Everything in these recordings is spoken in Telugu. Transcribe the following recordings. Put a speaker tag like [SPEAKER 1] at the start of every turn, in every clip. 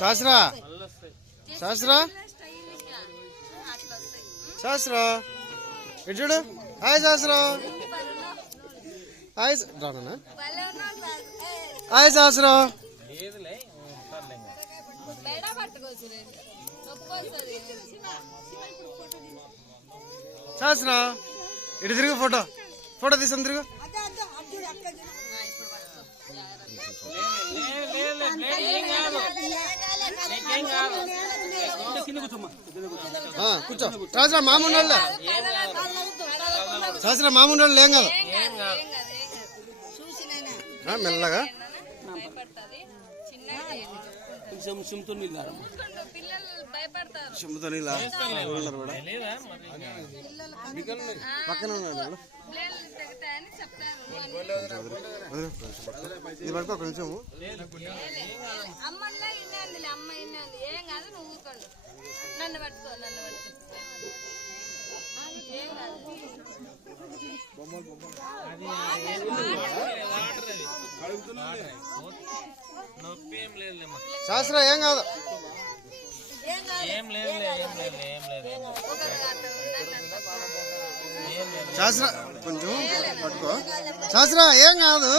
[SPEAKER 1] శాస్త్రా? శాస్త్రా? శాస్త్రా? ఇటు చూడు. Hi Shastra. Hi Rana hi Shastra. Shastra ఇటు తిరుగు ఫోటో. ఫోటో తీసాం తిరుగు. కూర్చో. శాస్త్రా మామూలు శాస్త్రా మామూలు ఏం కాదు. ఆ, మెల్లగా.
[SPEAKER 2] కొంచెం సిమ్తో నీళ్ళు
[SPEAKER 1] నీళ్ళ పక్కన ఉన్నారు.
[SPEAKER 3] పిల్లలు
[SPEAKER 1] ఒక నిమిషం
[SPEAKER 3] అమ్మన్నా ఇన్నాందిలే అమ్మ ఇన్నాంది ఏం కాదు నువ్వు ఊరుకోండి నన్ను పట్టుకో నన్ను పట్టుకో ఏం కాదు
[SPEAKER 4] నొప్పి ఏం లేదులేమ్మా
[SPEAKER 1] శాస్త్రం ఏం కాదు
[SPEAKER 3] ఏం కాదు
[SPEAKER 4] ఏం లేదులే ఏం లేదు ఏం లేదు ఏం లేదు.
[SPEAKER 1] శాస్త్ర కొంచెం పట్టుకో. శాస్త్ర ఏం కాదు.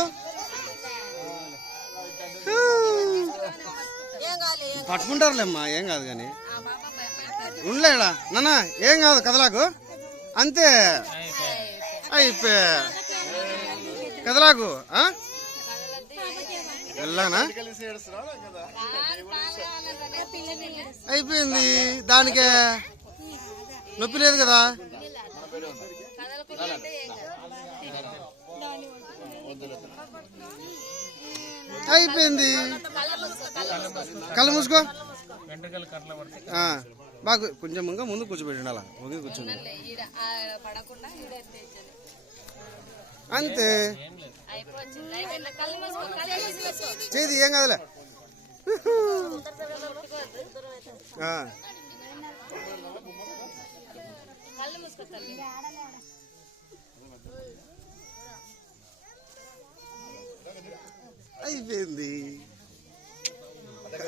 [SPEAKER 1] పట్టుకుంటారులేమ్మా ఏం కాదు కానీ. ఉండలేడా? నాన్న ఏం కాదు కదలాకు అంతే. అయిపోయా కదలాకు వెళ్ళానా? అయిపోయింది. దానికే నొప్పి లేదు కదా
[SPEAKER 3] కదలకుంటే ఏం కాదు
[SPEAKER 1] అయిపోయింది.
[SPEAKER 3] కళ్ళ మూసుకో. బాగు
[SPEAKER 1] కళ్ళు మూసుకో బాగా కొంచెం ఇంకా ముందు కూర్చోబెట్టి అలా. ఒకే కూర్చోండి. అంతే.
[SPEAKER 3] అయిపోయింది
[SPEAKER 1] చేది ఏం కాదులే.
[SPEAKER 3] కళ్ళు మూసుకో
[SPEAKER 1] అయిపోయింది.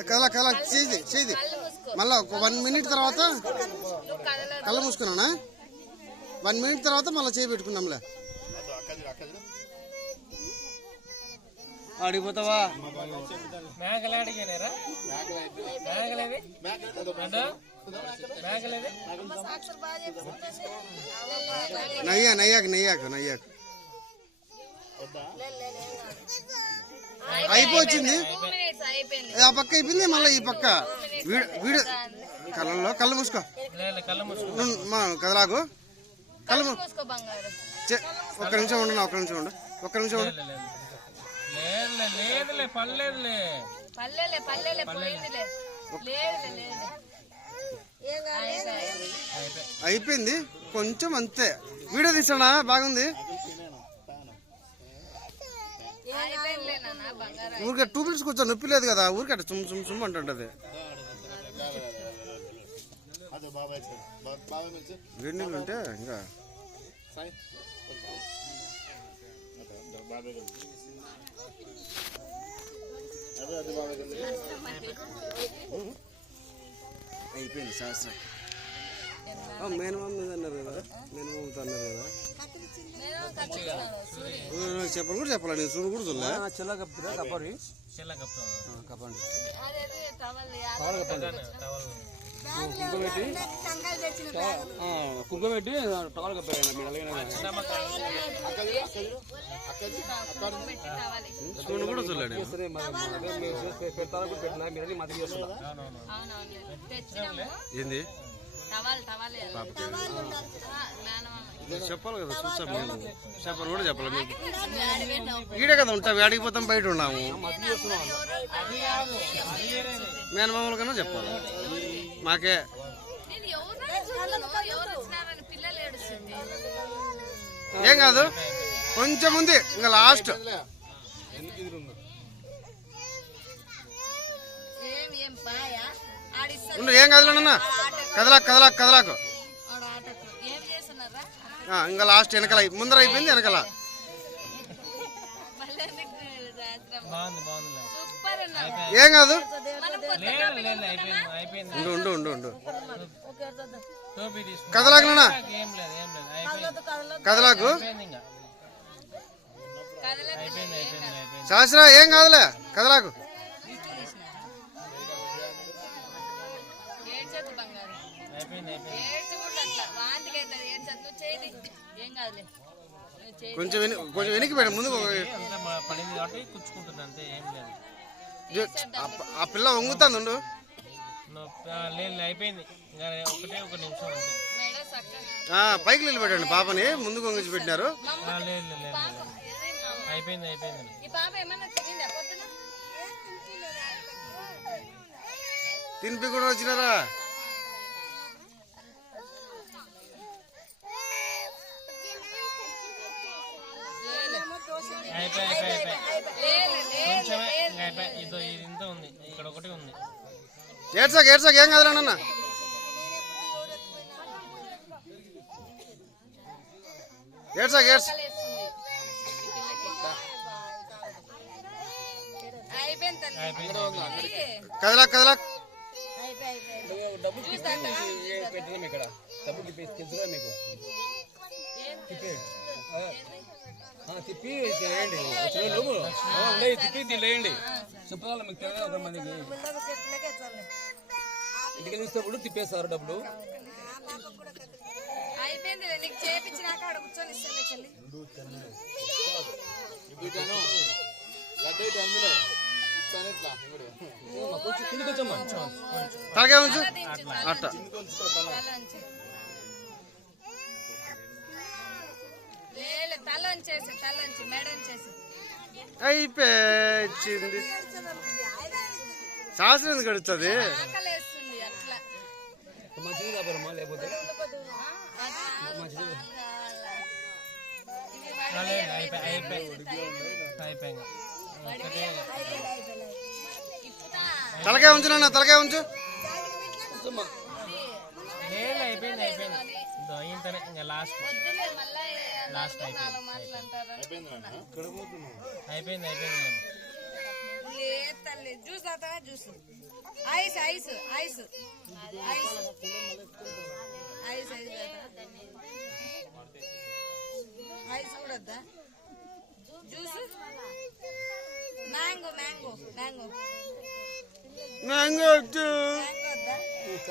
[SPEAKER 1] కల కల చేది చేది
[SPEAKER 3] కళ్ళు మూసుకో
[SPEAKER 1] మళ్ళా ఒక వన్ మినిట్ తర్వాత కళ్ళ మూసుకున్నానా? వన్ మినిట్ తర్వాత మళ్ళీ చేయి పెట్టుకున్నాంలే
[SPEAKER 2] ఆడిపోతావా
[SPEAKER 4] మేకలు అడిగానేరా మేకలేవి ఏంటో? మేకలేవి
[SPEAKER 1] నయ్యా నయ్యాక నయ్యాక నయ్యాక. అయిపోయింది. ఆ పక్క అయిపోయింది మళ్ళీ ఈ పక్క. వీడు వీడు కళ్ళల్లో కళ్ళు మూసుకో.
[SPEAKER 4] లేదు కళ్ళ మూసుకో.
[SPEAKER 1] నువ్వు మా కదలాగు కళ్ళు మూ-
[SPEAKER 3] మూసుకో బంగారు.
[SPEAKER 1] చే- ఒక్క నిమిషం ఉండు ఒక్క నిమిషం ఉండు. ఒక్క నిమిషం ఉండు.
[SPEAKER 4] లేదులే లేదులే పర్లేదులే.
[SPEAKER 3] పల్లెలే పల్లెలే పోయిందిలే. లేదులే లేదు అయిపోయింది.
[SPEAKER 1] అయిపోయింది. కొంచెం అంతే. వీడియో తీసాడా? బాగుంది. ఊరికే టూ మినిట్స్ కూర్చో నొప్పి లేదు కదా ఊరికే చుమ్ చుమ్ చుమ్ అంటుంటది. వేడి నీళ్ళు ఉంటే ఇంకా. అయిపోయింది శాస్త్రం. మేనమామ మీద అన్నారు కదా మేనమామతో అన్నారు కదా. చెప్పను కూడా చెప్పాలి నేను చూడు కూడా చూడలే.
[SPEAKER 2] చెల్ల కప్పురా కప్పరి
[SPEAKER 4] చిల్ల కప్తాం
[SPEAKER 2] కప్పండి కుంకుమ పెట్టి. టవల్ కప్పారు మీరు అలాగే
[SPEAKER 1] కూడా చూడలే నేను.
[SPEAKER 2] సరే మరి అదే మీరు చేసి పెడతారా కూడా పెట్టినా మీరు మద్దతు చేస్తున్నా
[SPEAKER 1] ఏంది? చెప్పాలి కదా చూసాం మేము. చెప్పను కూడా చెప్పాలి మీకు. ఈడే కదా ఉంటాం ఆడికి పోతాం బయట ఉన్నాము. మేనమామల కన్నా చెప్పాలి. మాకే. ఏం కాదు? కొంచెం ఉంది. ఇంకా లాస్ట్
[SPEAKER 3] ఏం ఏం పాయా
[SPEAKER 1] ఉండు ఏం కాదులే నాన్న కదలాకు కదలాకు కదలాకు.
[SPEAKER 3] ఆడ ఆటకు ఏం చేస్తున్నారా?
[SPEAKER 1] ఆ, ఇంకా లాస్ట్ వెనకాల ముందర అయిపోయింది వెనకాల. ఏం కాదు? ఉండు ఉండు ఉండు ఉండు. కదలాకనా
[SPEAKER 4] ఏం లేదు ఏం లేదు అయిపోయింది.
[SPEAKER 1] కదలాకు? సహస్ర ఏం కాదులే? కదలాకు
[SPEAKER 3] ఏడ్చొద్దు బంగారు
[SPEAKER 4] అయిపోయింది అయిపోయింది
[SPEAKER 3] ఏడ్చకూడదు అట్లా వాంతికి అవుతుంది ఏడ్చొద్దు నువ్వు చేయది ఏం కాదులే నువ్వు చేయి
[SPEAKER 1] కొంచెం కొంచెం వెనక్కి పెట్టు ముందుకు
[SPEAKER 4] అంతా మా- పడింది కాబట్టి కూర్చుకుంటుంది అంతే ఏం లేదు.
[SPEAKER 1] ఆ- పిల్ల
[SPEAKER 4] లేదు లేదు, అయిపోయింది. ఇంకా ఒకటే ఒక నిమిషం అంతే.
[SPEAKER 3] మేడ సక్క
[SPEAKER 1] ఆ, పైకి నిలబెట్టండి పాపని ముందుకు వంగించి పెట్టినారు.
[SPEAKER 4] అయిపోయింది అయిపోయింది.
[SPEAKER 1] తినిపి కూడా వచ్చినారా
[SPEAKER 4] అయిపోయి అయిపోయి అయిపోయి
[SPEAKER 3] లేదు లేదు
[SPEAKER 4] కొంచెమే ఇంకా అయిపోయి ఇదో ఇది ఇంత ఉంది ఇక్కడ ఒకటి ఉంది
[SPEAKER 1] ఏడ్సాక ఏడ్సాక ఏం కాదురా నాన్న ఏడ్సాక ఏడ్స్ కదలా కదలా
[SPEAKER 2] డబ్బు పెట్టినాం ఇక్కడ డబ్బు తెలుసుగా మీకు తిప్పి లేయండి తిప్పి దీన్ని లేయండి చెప్పాలి మీకు తెలియదు ఒక మందికి ఇంటికి చూసేటప్పుడు తిప్పేస్తారు డబ్బులు.
[SPEAKER 3] అయిపోయింది నీకు చేపించినాక ఆడ కూర్చొని ఇస్తాను చెల్లి.
[SPEAKER 2] కొంచెం కిందకి వచ్చమ్మా
[SPEAKER 1] తలకే ఉంచు.
[SPEAKER 3] ఉంచేసి
[SPEAKER 1] అయిపోయింది. శాస్త్రం
[SPEAKER 3] అట్లా
[SPEAKER 2] మంచిది కాపారమ్మా లేకపోతే
[SPEAKER 3] అది
[SPEAKER 4] ఆ, లేదు అయిపోయి అయిపోయి అయిపోయింది ఒకటే
[SPEAKER 3] ఇప్పుడా
[SPEAKER 1] తలకే ఉంచు నాన్న తలకే ఉంచు
[SPEAKER 4] అయిపోయింది అయిపోయింది ఇంతనే ఇంకా లాస్ట్ లాస్ట్ అయిపోయింది అయిపోయింది
[SPEAKER 3] తల్లి juice juice ice ice ice. Ice. Ice ice ice కూడా వద్దా? Juice? Mango mango mango.
[SPEAKER 1] Mango
[SPEAKER 3] వద్దా.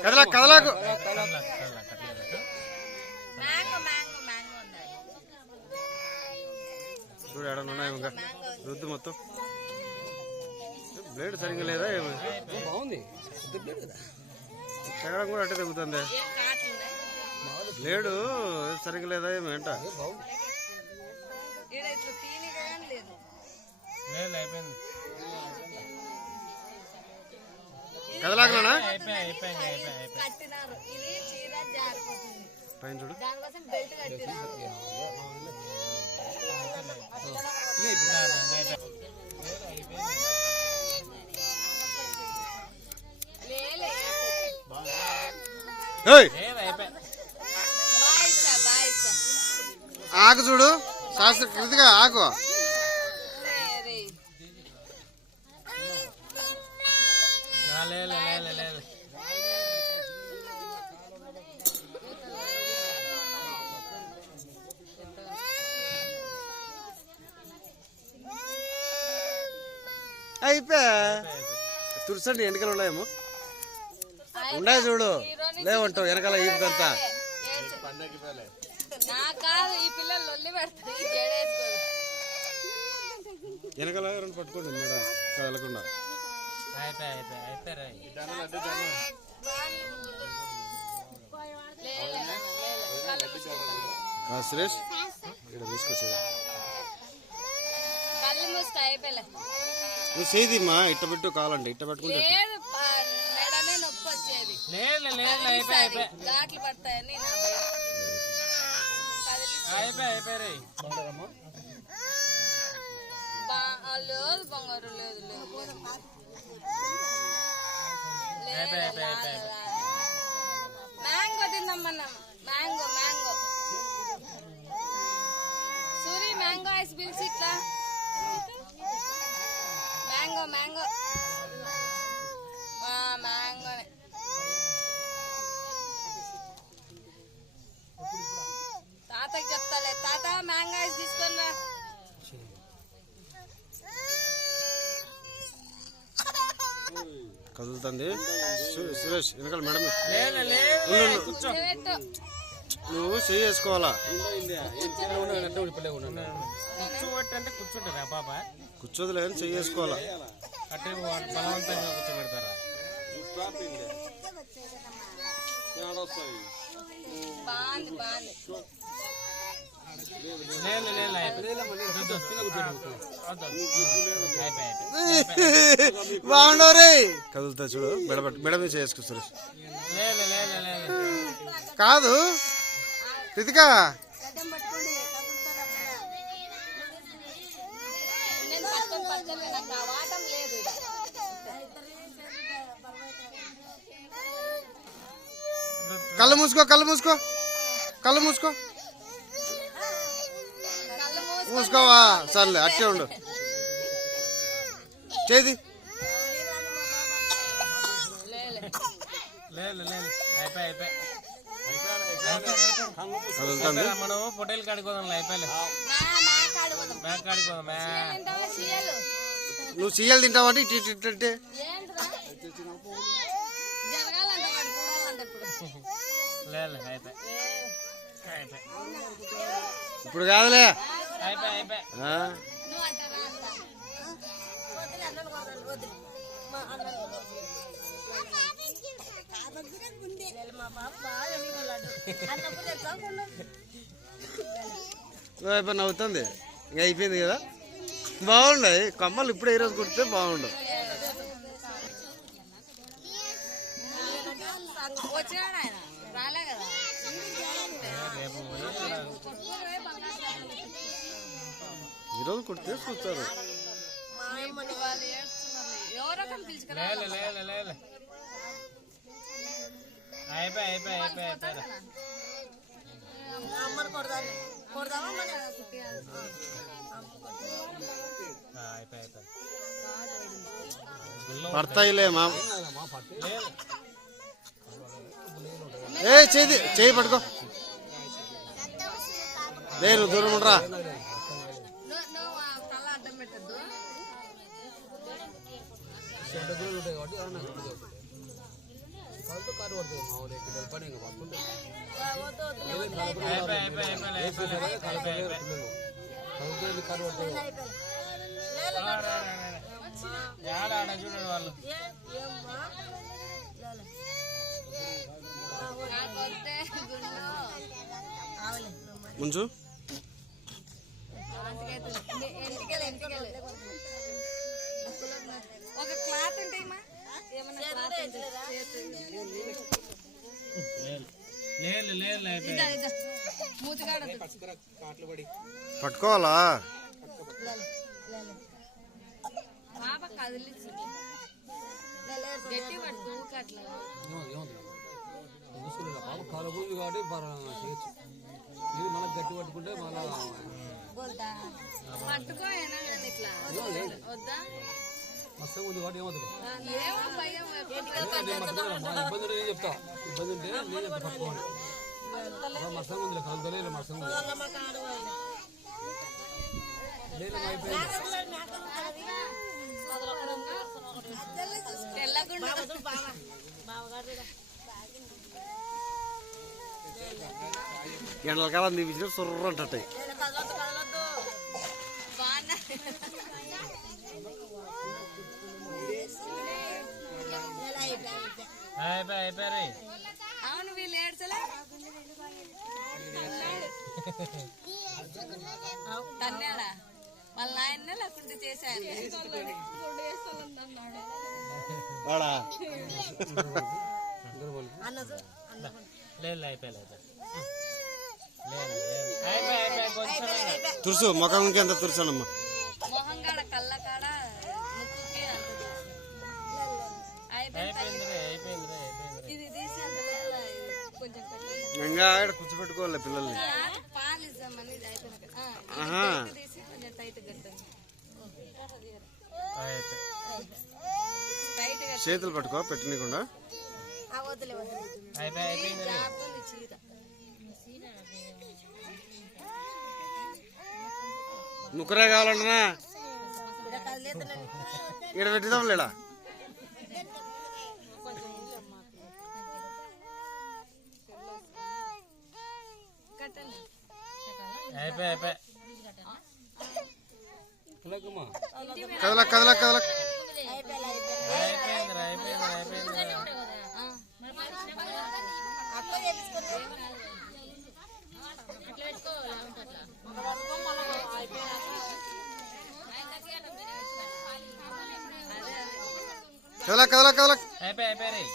[SPEAKER 1] కదలాక్.
[SPEAKER 3] మ్యాంగో మ్యాంగో మ్యాంగో
[SPEAKER 1] చూడు ఎక్కడ ఉన్నాయి ఇంకా? రుద్దు మొత్తం. బ్లేడ్ సరిగ్గా లేదా? ఏమి
[SPEAKER 2] బాగుంది కదా.
[SPEAKER 1] తెగడం కూడా అట్టే తగ్గుతుంది బ్లేడు సరిగ్గా లేదా ఏమి ఏంట.
[SPEAKER 2] బాగుంది.
[SPEAKER 3] ఈడ ఇట్లా
[SPEAKER 1] ఆకు చూడు. శాస్త్ర కృతిగా ఆకు అయిపోయా తుడిసండి ఎన్నికలు ఉన్నాయేమో. ఉన్నాయి చూడు. లేవంటావు వెనకాల ఈపుకంతా
[SPEAKER 3] నా కాదు ఈ పిల్లలు లొల్లి పెడతారు ఈ జడేసుకోదు
[SPEAKER 1] వెనకాల రెండు పట్టుకోండి మేడం. ఆ, సురేష్? ఇక్కడ
[SPEAKER 3] అయిపోలే
[SPEAKER 1] నువ్వు చేదిమ్మా ఇట్ట పెట్టు కావాలండి ఇట్ట పెట్టుకుంటే
[SPEAKER 3] లేదు ప- మెడనే నొప్పి వచ్చేది
[SPEAKER 4] లేదు లేదు అయిపోయి అయిపోయి.
[SPEAKER 3] ఘాట్లు పడతాయని
[SPEAKER 4] అయిపోయి
[SPEAKER 3] లేదు బంగారు లేదు mango తిందామన్నాం mango mango. Suri mango ice పిలిచి ఇట్లా. Mango mango. ఆ, మ్యాంగోనే. తాతకి చెప్తాలే. తాత తీసుకొని
[SPEAKER 1] కదులుతుంది. సురేష్ వెనకాల మేడం. నువ్వు చేయి వేసుకోవాలా
[SPEAKER 4] కూర్చోబెట్టి అంటే కూర్చుంటారా పాప.
[SPEAKER 1] కూర్చోదులే వేసుకోవాలా
[SPEAKER 4] అట్టే వాడు బలవంతంగా కూర్చోబెడతారా
[SPEAKER 3] బాగుంది బాగుంది
[SPEAKER 4] లేదు లేదు అయిపోయి అయిపోయి
[SPEAKER 1] బాగుండవు రే కదులుతా చూడు. మెడ మెడ మీద చేసుకో సురేష్.
[SPEAKER 4] లేదు లేదు లేదు
[SPEAKER 1] కాదు. రితిక. కళ్ళు మూసుకో కళ్ళు మూసుకో. కళ్ళు మూసుకో. మూసుకోవా సర్లే అట్టే ఉండు. చేది
[SPEAKER 4] మనం ఫోటోలు కాడుకోదాం అయిపోయి
[SPEAKER 3] మా మా కాడు పోదాం.
[SPEAKER 4] బ్యాగ్ కాడుకోదాం?
[SPEAKER 1] నువ్వు సీఎల్ తింటావంటే ఇటు ఇటు ఇటు అంటే?
[SPEAKER 3] ఇప్పుడు.
[SPEAKER 1] కాదులే.
[SPEAKER 4] అయిపోయి
[SPEAKER 1] నవ్వుతుంది. ఇంకా అయిపోయింది కదా? బాగుండయి కమ్మలు ఇప్పుడే ఈరోజు కుడితే బాగుండు.
[SPEAKER 4] అయిపోయి అయిపోయి గుళ్ళో
[SPEAKER 1] పడతాయిలే మా
[SPEAKER 4] లేదు
[SPEAKER 1] ఏ చేది చేయి పట్టుకో. లే నువ్వు దూరం ఉండరా
[SPEAKER 3] నువ్వు నువ్వు ఆ తల అడ్డం పెట్టద్దు
[SPEAKER 4] అయిపోయి అయిపోయి అయిపోయి అయిపోయి అయిపోయి అయిపోయి యాడ ఆడ చూడండి వాళ్ళు
[SPEAKER 3] నాకు వస్తే గుండు
[SPEAKER 1] ముంచు
[SPEAKER 3] ఎంటికలు ఎంటికలు ఒక క్లాత్ ఉంటాయమ్మా ఏమన్నా క్లాత్ ఉంటే చేతులు.
[SPEAKER 4] లేదు లేదు అయిపోయి
[SPEAKER 3] ఇదా, ఇదా. మూతికాడ వద్దు.
[SPEAKER 1] పట్టుకోవాలా
[SPEAKER 3] పాప
[SPEAKER 2] కాబట్టి చేయొచ్చు ఇది. మనకు గట్టి పట్టుకుంటే మళ్ళా
[SPEAKER 3] పట్టుకో అయినా కానీ ఇట్లా. వద్దా?
[SPEAKER 2] మస్తు ఉంది కాబట్టి ఏమవుతుంది?
[SPEAKER 3] ఏమో భయం
[SPEAKER 2] మా ఇబ్బంది ఉంటే చెప్తా. ఇబ్బంది ఉంటే నేను చెప్తా పట్టుకోండి మసంగా ఉంది కలుగుతలే మసంగా ఉంది లేదు మా అయిపోయింది
[SPEAKER 3] తెల్లగుండు
[SPEAKER 1] ఎండల కాలం తీపించిన సుర్ర
[SPEAKER 4] అయిపోయి అయిపోయి రే
[SPEAKER 3] అవును వీళ్ళు ఏడ్చలే. తన్నాడా? వాళ్ళ నాయన్నే లేకుంటే చేశాను
[SPEAKER 4] లేదు అయిపోయి లేదు లేదు లేదు. అయిపోయి అయిపోయి కొంచెం
[SPEAKER 1] తురుసు ముఖం ఇంకెంత తురుసానమ్మా
[SPEAKER 3] మొహం కాడ కళ్ళ కాడ ముక్కుకి అంత చేశాను. అయిపోయింది
[SPEAKER 4] అయిపోయింది రే అయిపోయింది రే అయిపోయింది రే
[SPEAKER 3] ఇది తీసి అంత వేయాలా? ఇది కొంచెం పెట్టి
[SPEAKER 1] ఇంకా ఆడ కూర్చోబెట్టుకోవాలి పిల్లల్ని
[SPEAKER 3] పాలు ఇద్దామని ఇది అయిపోయినాక ఆ, ఇది
[SPEAKER 1] ఆహా.
[SPEAKER 3] బొట్టు తీసి కొంచెం టైట్ ఇంకా
[SPEAKER 4] అక్కడ
[SPEAKER 3] కూర్చోబెట్టుకోవాలి పిల్లల్ని.
[SPEAKER 1] చేతులు పట్టుకో పెట్టనీకుండా ముగ్గురే కావాలంటనా ఇక్కడ పెట్టిదాం లేడా
[SPEAKER 4] అయిపోయి అయిపోయి.
[SPEAKER 1] కదల కదల కదల
[SPEAKER 4] అయిపోయింది అయిపోయింది రా, అయిపోయింది.
[SPEAKER 1] కదల కదల కదల
[SPEAKER 4] అయిపోయి అయిపోయి.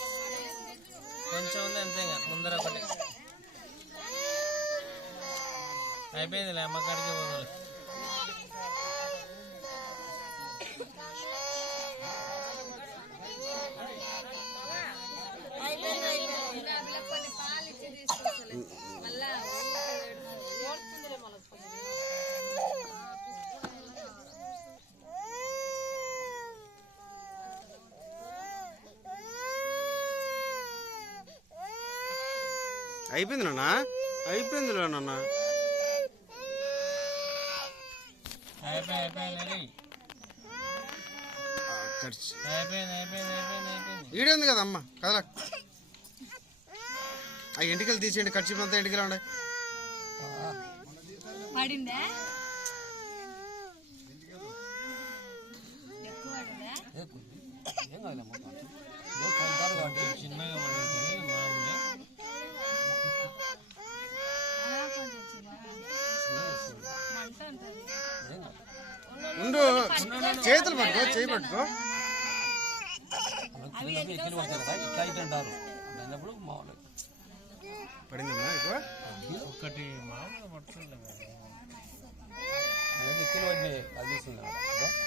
[SPEAKER 4] కొంచెం ఉంది అంతే ఇంకా ముందర ఒకటి. అయిపోయిందిలే అమ్మకాడికి పోదులే.
[SPEAKER 3] కొన్ని పాలు ఇచ్చి
[SPEAKER 1] అయిపోయింది నాన్న? నాన్న
[SPEAKER 4] అయిపోయి అయిపోయింది రే.
[SPEAKER 1] ఖర్చు
[SPEAKER 4] అయిపోయింది అయిపోయింది అయిపోయింది అయిపోయింది
[SPEAKER 1] ఈడేంది కదమ్మా కదల ఆ ఎంటికలు తీసేయండి ఖర్చు అంతా ఎంటికలు ఉండే
[SPEAKER 3] పడిందా ఎక్కువ పడిందా
[SPEAKER 2] ఏం కాదులే మొత్తం ఇదో కొంటారు కాబట్టి
[SPEAKER 4] చిన్నగా పడి ఉంటుంది మామూలే
[SPEAKER 3] ఆ, కొంచెం చిన్న మంట ఉంటుంది
[SPEAKER 2] ఏం కాదు
[SPEAKER 1] ఉండు చేతులు పట్టుకో చేయి పట్టుకో. పడిందమ్మా ఎక్కువ?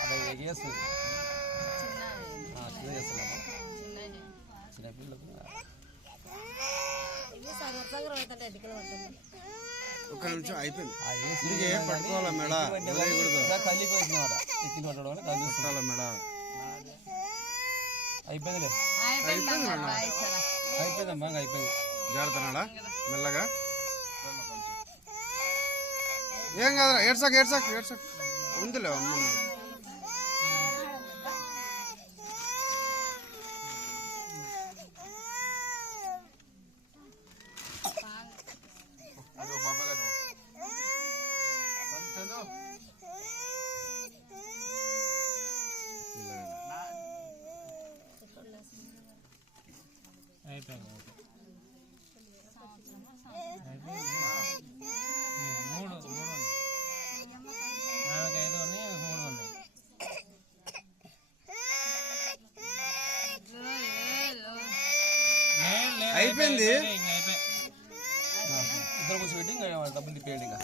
[SPEAKER 2] పడినాయి అది చేస్తుంది చిన్న చేస్తున్నాము చిన్నపిల్లలకు.
[SPEAKER 1] ఒక్క నిమిషం అయిపోయింది. ఇందుకే పట్టుకోవాలా మెడ? పట్టాల మెడ?
[SPEAKER 3] అయిపోయింది అమ్మ, రాయిచ్చరా.
[SPEAKER 2] అయిపోయిందమ్మా అయిపోయింది
[SPEAKER 1] జాగ్రత్తనాడా మెల్లగా. ఏం కాదురా ఏడ్సాక్ ఏడ్సాక్ ఏడ్సాక్ ఉందిలే అమ్మ
[SPEAKER 4] అయిపోయింది అయిపోయింది మూడు మూడు ఉన్నాయి. ఆమెకు ఐదు ఉన్నాయి ఆమెకు మూడు ఉన్నాయి
[SPEAKER 3] ఏలో.
[SPEAKER 4] లేదు, లేదు,
[SPEAKER 1] అయిపోయింది.
[SPEAKER 4] అయిపోయి, ఇంకా అయిపోయి
[SPEAKER 2] ఇద్దరు కూర్చోబెట్టి ఇంకా డబ్బులు తిప్పేయండి ఇంకా